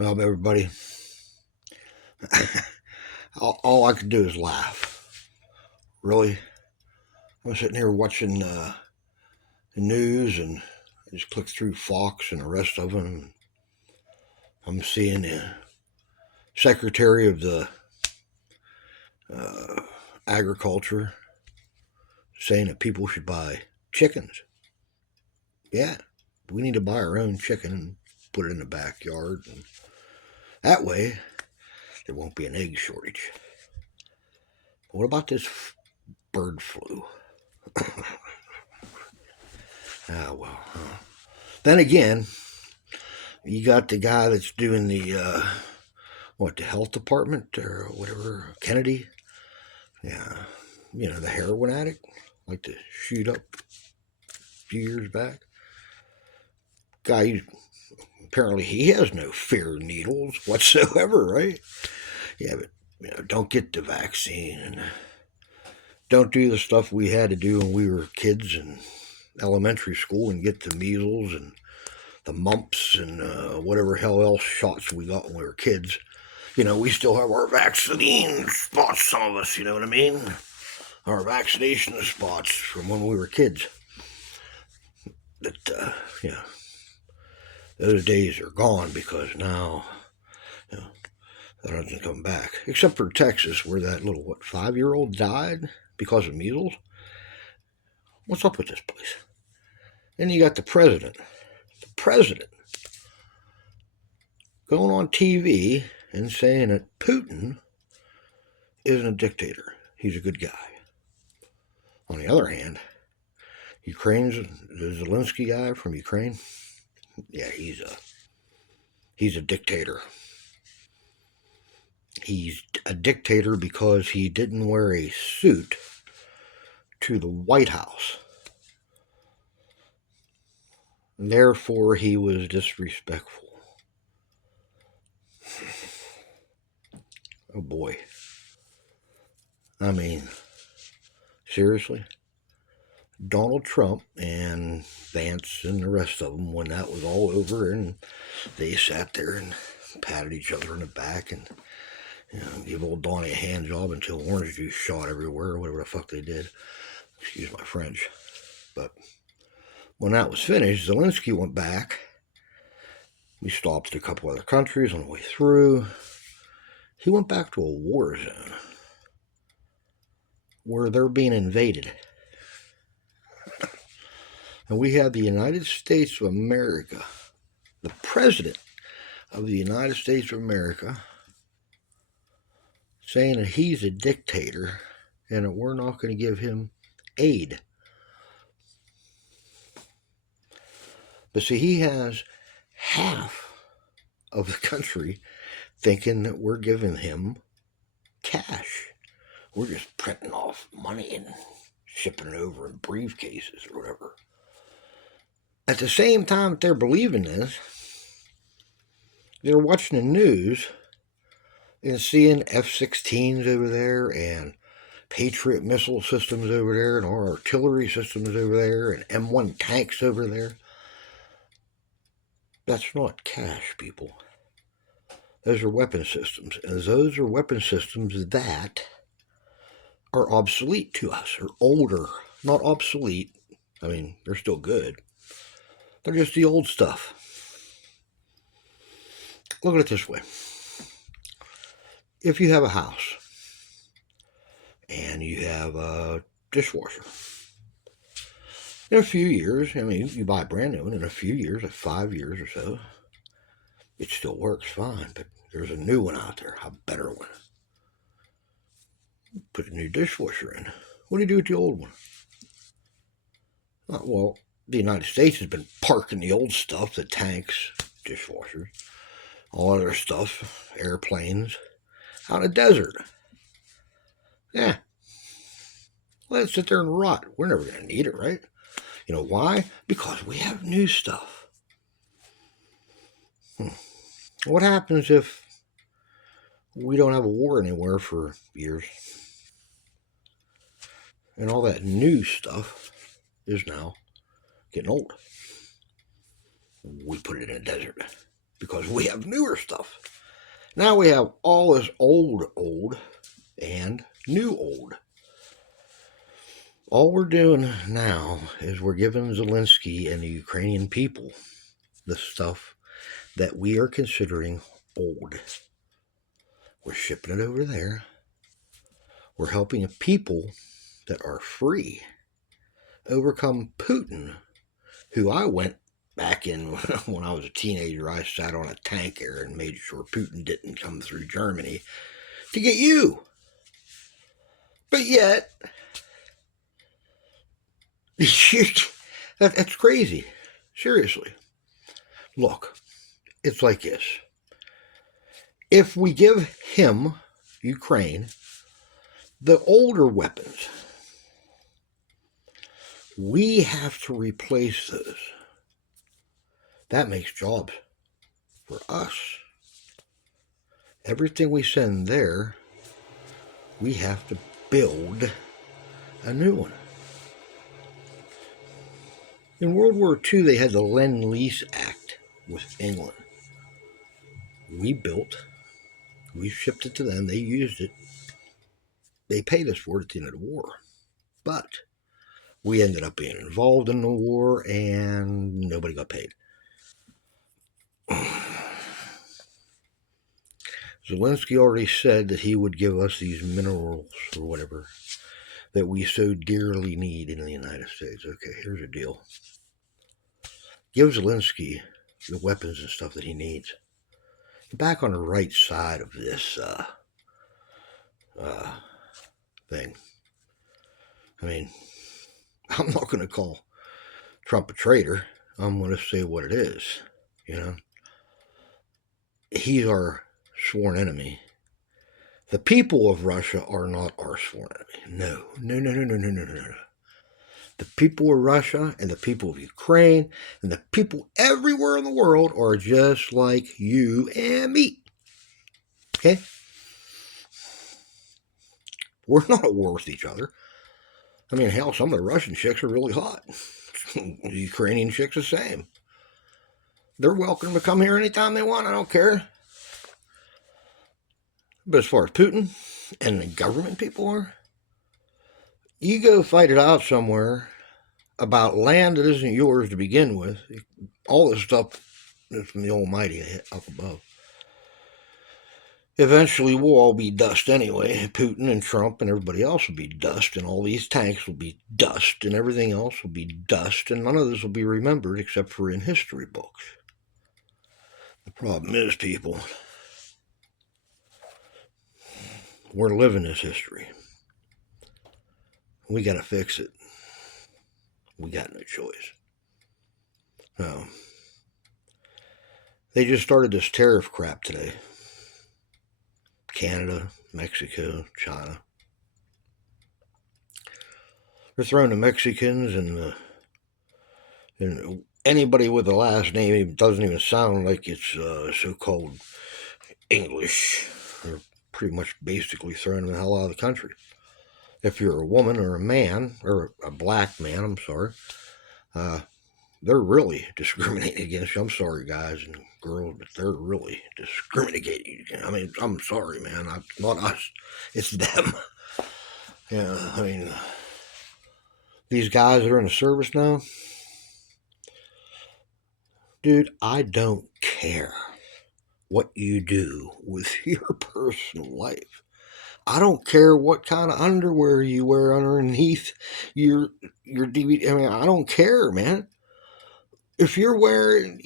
Well, everybody, all I could do is laugh. Really, I'm sitting here watching the news, and I just click through Fox and the rest of them. I'm seeing the Secretary of the uh, Agriculture saying that people should buy chickens. Yeah, we need to buy our own chicken and put it in the backyard, and that way there won't be an egg shortage. What about this bird flu? Well. Then again, you got the guy that's doing the health department or whatever, Kennedy. Yeah, the heroin addict, like to shoot up a few years back. Guy, apparently he has no fear of needles whatsoever, right? Yeah, but don't get the vaccine and don't do the stuff we had to do when we were kids in elementary school and get the measles and the mumps and whatever hell else shots we got when we were kids. We still have our vaccine spots, some of us, you know what I mean? Our vaccination spots from when we were kids. But, those days are gone because now, that doesn't come back. Except for Texas, where that little, 5-year-old died because of measles. What's up with this place? Then you got the president. The president going on TV and saying that Putin isn't a dictator. He's a good guy. On the other hand, Ukraine's the Zelensky guy from Ukraine. Yeah, he's a dictator. He's a dictator because he didn't wear a suit to the White House. And therefore, he was disrespectful. Oh boy. I mean, seriously? Donald Trump and Vance and the rest of them, when that was all over, and they sat there and patted each other in the back and give old Donnie a hand job until orange juice shot everywhere, or whatever the fuck they did. Excuse my French. But when that was finished, Zelensky went back. We stopped at a couple other countries on the way through. He went back to a war zone where they're being invaded. And we have the United States of America, the President of the United States of America, saying that he's a dictator and that we're not going to give him aid. But see, he has half of the country thinking that we're giving him cash. We're just printing off money and shipping it over in briefcases or whatever. At the same time that they're believing this, they're watching the news and seeing F-16s over there and Patriot missile systems over there and our artillery systems over there and M1 tanks over there. That's not cash, people. Those are weapon systems. And those are weapon systems that are obsolete to us, or older. Not obsolete. I mean, they're still good. They're just the old stuff. Look at it this way. If you have a house and you have a dishwasher, in a few years, I mean, you buy a brand new one, in a few years, like 5 years or so, it still works fine, but there's a new one out there, a better one. Put a new dishwasher in. What do you do with the old one? Well, the United States has been parking the old stuff, the tanks, dishwashers, all other stuff, airplanes, out in the desert. Yeah. Let it sit there and rot. We're never going to need it, right? You know why? Because we have new stuff. What happens if we don't have a war anywhere for years? And all that new stuff is now getting old. We put it in a desert. because we have newer stuff. Now we have all this old, and new old. All we're doing now is we're giving Zelensky and the Ukrainian people the stuff that we are considering old. We're shipping it over there. We're helping a people that are free overcome Putin, who I went back in when I was a teenager. I sat on a tanker and made sure Putin didn't come through Germany to get you. But yet, that's crazy. Seriously. Look, it's like this. If we give him, Ukraine, the older weapons, we have to replace those. That makes jobs for us. Everything we send there, we have to build a new one. In World War II, they had the Lend-Lease Act with England. We shipped it to them, they used it. They paid us for it at the end of the war. But we ended up being involved in the war and nobody got paid. Zelensky already said that he would give us these minerals or whatever that we so dearly need in the United States. Okay, here's the deal. Give Zelensky the weapons and stuff that he needs. Back on the right side of this thing. I mean, I'm not going to call Trump a traitor. I'm going to say what it is. You know, he's our sworn enemy. The people of Russia are not our sworn enemy. No. The people of Russia and the people of Ukraine and the people everywhere in the world are just like you and me. Okay? We're not at war with each other. I mean, hell, some of the Russian chicks are really hot. The Ukrainian chicks the same. They're welcome to come here anytime they want. I don't care. But as far as Putin and the government people are, you go fight it out somewhere about land that isn't yours to begin with. All this stuff is from the Almighty up above. Eventually, we'll all be dust anyway. Putin and Trump and everybody else will be dust, and all these tanks will be dust, and everything else will be dust, and none of this will be remembered except for in history books. The problem is, people, we're living this history. We got to fix it. We got no choice. No. They just started this tariff crap today. Canada, Mexico, China. They're throwing the Mexicans and anybody with a last name doesn't even sound like it's so-called English. They're pretty much basically throwing them the hell out of the country. If you're a woman or a man, or a black man, I'm sorry, they're really discriminating against you. I'm sorry, guys and girls, but they're really discriminating. I mean, I'm sorry, man. Not us. It's them. Yeah, I mean, these guys that are in the service now, dude, I don't care what you do with your personal life. I don't care what kind of underwear you wear underneath your DVD. I mean, I don't care, man. If you're wearing,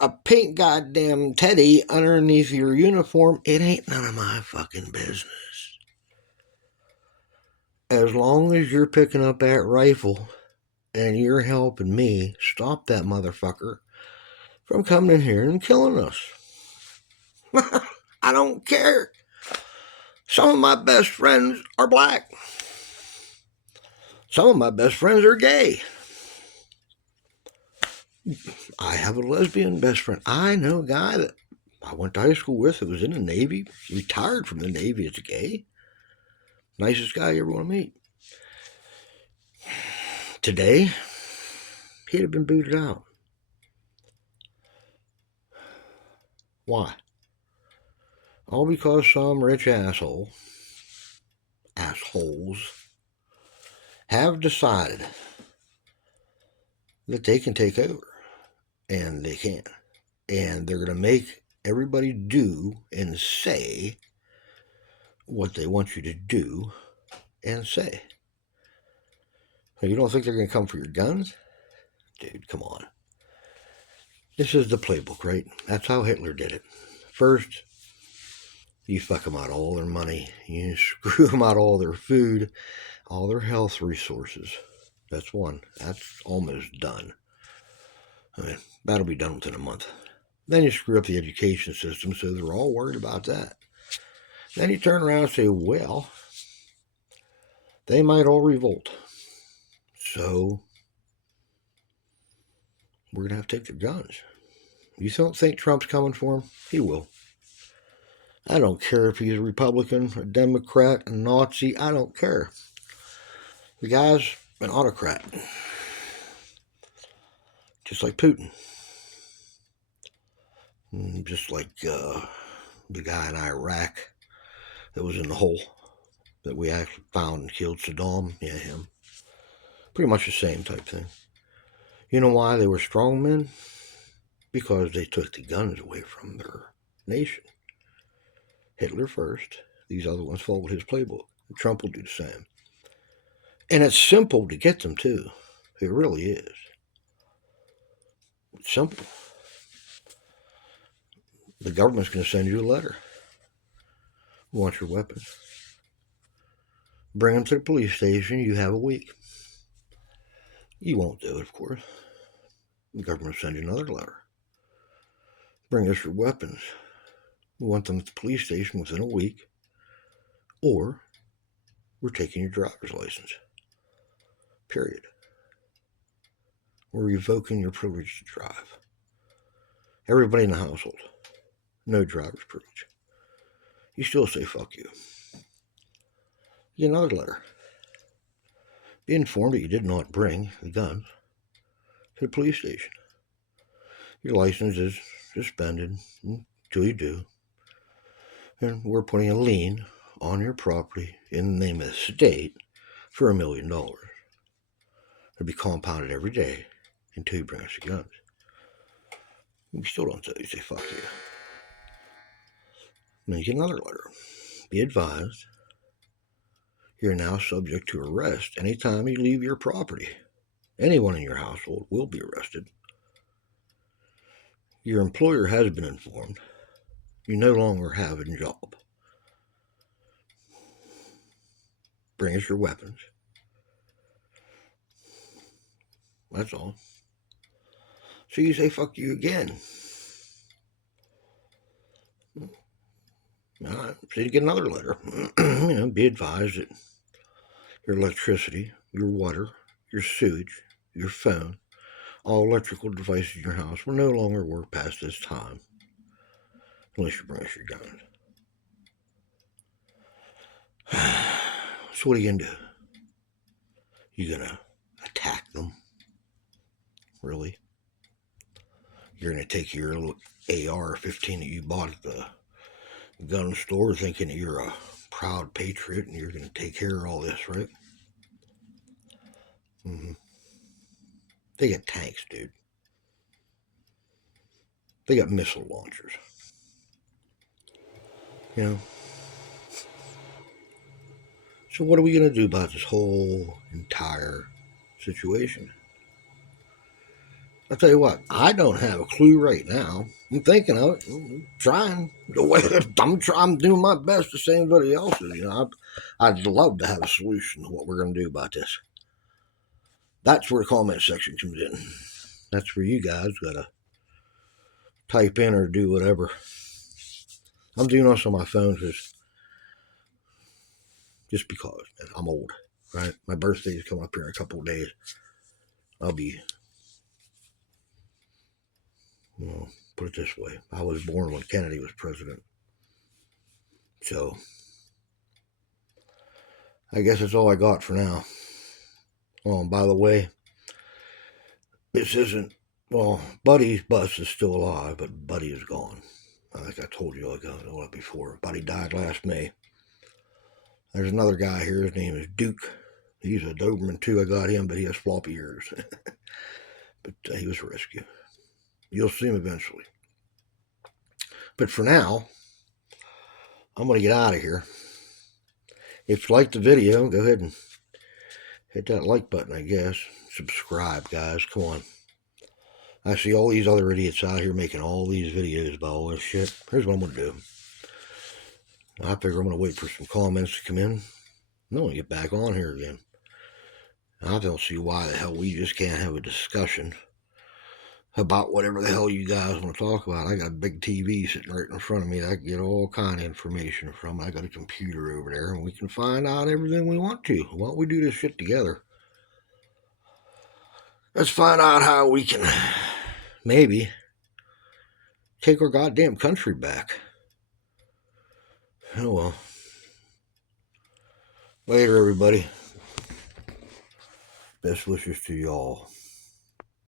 a pink goddamn teddy underneath your uniform, it ain't none of my fucking business. As long as you're picking up that rifle and you're helping me stop that motherfucker from coming in here and killing us. I don't care. Some of my best friends are black. Some of my best friends are gay. I have a lesbian best friend. I know a guy that I went to high school with who was in the Navy, retired from the Navy as a gay. Nicest guy you ever want to meet. Today, he'd have been booted out. Why? All because some rich assholes, have decided that they can take over. And they can. And they're going to make everybody do and say what they want you to do and say. So you don't think they're going to come for your guns? Dude, come on. This is the playbook, right? That's how Hitler did it. First, you fuck them out all their money. You screw them out all their food, all their health resources. That's one. That's almost done. I mean, that'll be done within a month. Then you screw up the education system, so they're all worried about that. Then you turn around and say, well, they might all revolt. So we're going to have to take their guns. You don't think Trump's coming for them? He will. I don't care if he's a Republican, a Democrat, a Nazi. I don't care. The guy's an autocrat. Just like Putin. Just like the guy in Iraq that was in the hole that we actually found and killed Saddam. Yeah, him. Pretty much the same type thing. You know why they were strong men? Because they took the guns away from their nation. Hitler first. These other ones followed his playbook. Trump will do the same. And it's simple to get them, too. It really is. It's simple. The government's going to send you a letter. Want your weapons. Bring them to the police station. You have a week. You won't do it, of course. The government will send you another letter. Bring us your weapons. We want them at the police station within a week. Or we're taking your driver's license. Period. We're revoking your privilege to drive. Everybody in the household. No driver's privilege. You still say fuck you. Get another letter. Be informed that you did not bring the guns to the police station. Your license is suspended until you do. And we're putting a lien on your property in the name of the state for $1 million. It'll be compounded every day until you bring us the guns. You still don't say, you say fuck you. And then you get another letter. Be advised, you're now subject to arrest anytime you leave your property. Anyone in your household will be arrested. Your employer has been informed. You no longer have a job. Bring us your weapons. That's all. So you say fuck you again. All right, so you get another letter. Be advised that your electricity, your water, your sewage, your phone, all electrical devices in your house will no longer work past this time unless you bring us your guns. So what are you going to do? You going to attack them? Really? You're going to take your little AR-15 that you bought at the gun store thinking that you're a proud patriot and you're going to take care of all this, right? Mm-hmm. They got tanks, dude. They got missile launchers. You know? So what are we going to do about this whole entire situation? I'll tell you what, I don't have a clue right now. I'm thinking of it. I'm trying. I'm doing my best to say anybody else's. You know, I'd love to have a solution to what we're going to do about this. That's where the comment section comes in. That's where you guys got to type in or do whatever. I'm doing this on my phone just because, man, I'm old, right? My birthday is coming up here in a couple of days. I'll be, well, put it this way. I was born when Kennedy was president. So, I guess that's all I got for now. Oh, and by the way, this isn't, well, Buddy's bus is still alive, but Buddy is gone. Like I told you before, but he died last May. There's another guy here. His name is Duke. He's a Doberman too. I got him, but he has floppy ears. But he was a rescue. You'll see him eventually. But for now, I'm going to get out of here. If you liked the video, go ahead and hit that like button, I guess. Subscribe, guys. Come on. I see all these other idiots out here making all these videos about all this shit. Here's what I'm going to do. I figure I'm going to wait for some comments to come in. I'm going to get back on here again. I don't see why the hell we just can't have a discussion about whatever the hell you guys want to talk about. I got a big TV sitting right in front of me that I can get all kind of information from. I got a computer over there, and we can find out everything we want to. Why don't we do this shit together? Let's find out how we can maybe take our goddamn country back. Oh well. Later, everybody. Best wishes to y'all.